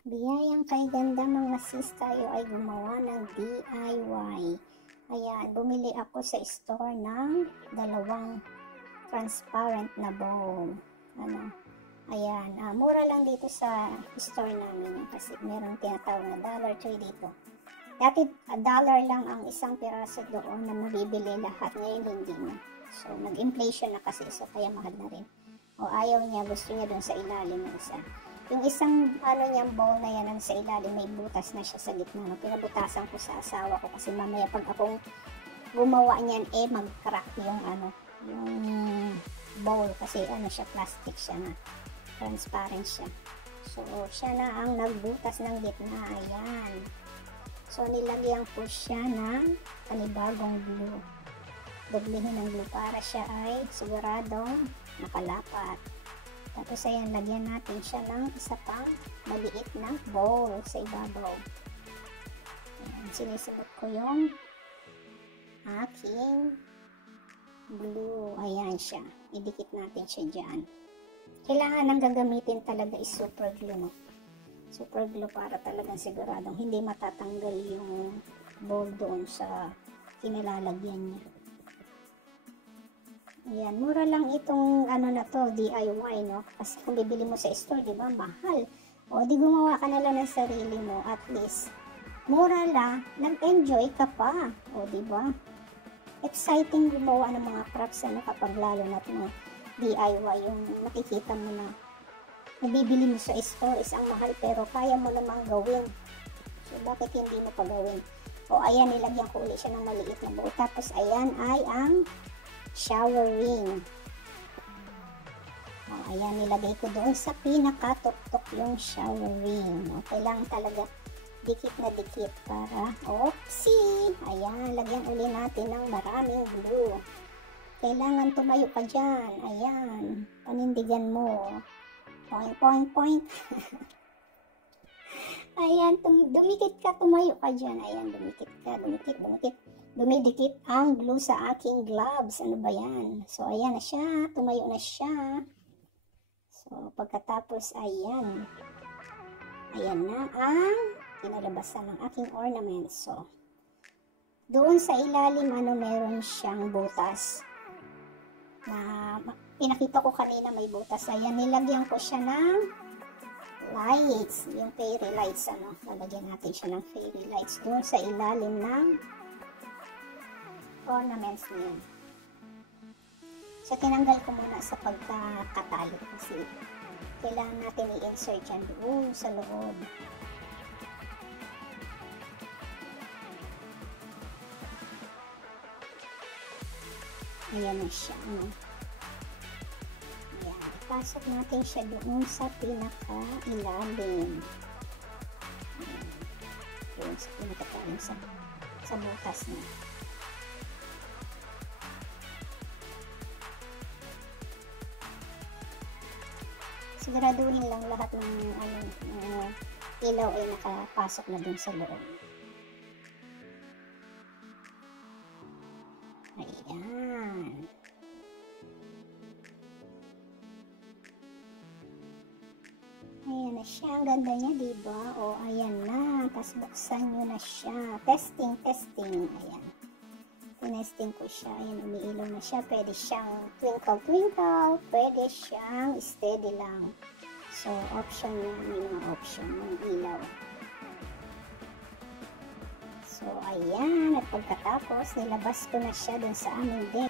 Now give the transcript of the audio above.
Biyayang kay ganda mga sis, tayo ay gumawa ng DIY. Ayan, bumili ako sa store ng dalawang transparent na bowl. Ayan, mura lang dito sa store namin kasi meron tinatawag na dollar tree dito. Dati $1 lang ang isang piraso doon na mabibili lahat, ngayon hindi na. So nag-inflation na kasi, so kaya mahal na rin. O ayaw niya, gusto niya doon sa ilalim ng isa. Yung isang niyang bowl na yan sa ilalim, may butas na siya sa gitna. No? Pinabutasan ko sa asawa ko kasi mamaya pag akong gumawa niyan, mag-crack yung yung bowl kasi siya, plastic siya na. Transparent siya. So, siya na ang nagbutas ng gitna. Ayan. So, nilagyan ko siya ng panibagong glue. Doblihin ng glue para siya ay siguradong nakalapat. Tapos ayan, lagyan natin siya ng isa pang maliit na bowl sa ibabaw. Ayan, sinisimot ko yung aking glue. Ayan siya. Idikit natin siya dyan. Kailangan nang gagamitin talaga is super glue. No? Super glue para talagang siguradong hindi matatanggal yung bowl doon sa kinilalagyan niya. Ayan, mura lang itong na to, DIY, no? Kasi kung bibili mo sa store, di ba, mahal. O, di gumawa ka na lang ng sarili mo, at least. Mura lang, nag-enjoy ka pa. O, di ba? Exciting gumawa ng mga crafts, kapag lalo na itong DIY, yung nakikita mo na nabibili mo sa store is ang mahal, pero kaya mo namang gawin. So, bakit hindi mo pa gawin? O, ayan, nilagyan ko ulit siya ng maliit na bowl. Tapos, ayan ay ang shower ring. O, ayan, nilagay ko doon sa pinakatuktok yung shower ring. O, kailangan talaga dikit na dikit para, oopsie! Ayan, lagyan uli natin ng maraming glue. Kailangan tumayo ka dyan. Ayan, panindigan mo. Point, point, point. Ayan, dumikit ka, tumayo ka dyan. Ayan, dumikit ka, dumikit, dumikit. Dumidikit ang glue sa aking gloves. Ano ba yan? So, ayan na siya. Tumayo na siya. So, pagkatapos, ayan. Ayan na ang kinalabasan ng aking ornaments. So, doon sa ilalim, meron siyang butas. Na, pinakita ko kanina may butas. Ayan, nilagyan ko siya ng lights. Yung fairy lights, lalagyan natin siya ng fairy lights doon sa ilalim ng ornaments niya. So, tinanggal ko muna sa pagkakatali kasi kailangan natin i-insert yan doon sa loob. Ayan na siya. Ayan. Ipasok natin siya doon sa pinaka-ilalim. Doon sa pinaka-ilalim sa butas niya. Siguraduhin lang lahat ng ilaw ay nakapasok na dun sa loob. Ayan. Ayan na siya. Ang ganda niya, diba? O, ayan na. Tapos buksan nyo na siya. Testing, testing. Ayan. Tinesting ko siya. Ayan, umiilaw na siya. Pwede siyang twinkle, twinkle. Pwede siyang steady lang. So, option niya. May mga option ng ilaw. So, ayan. At pagkatapos, nilabas ko na siya dun sa aming deck.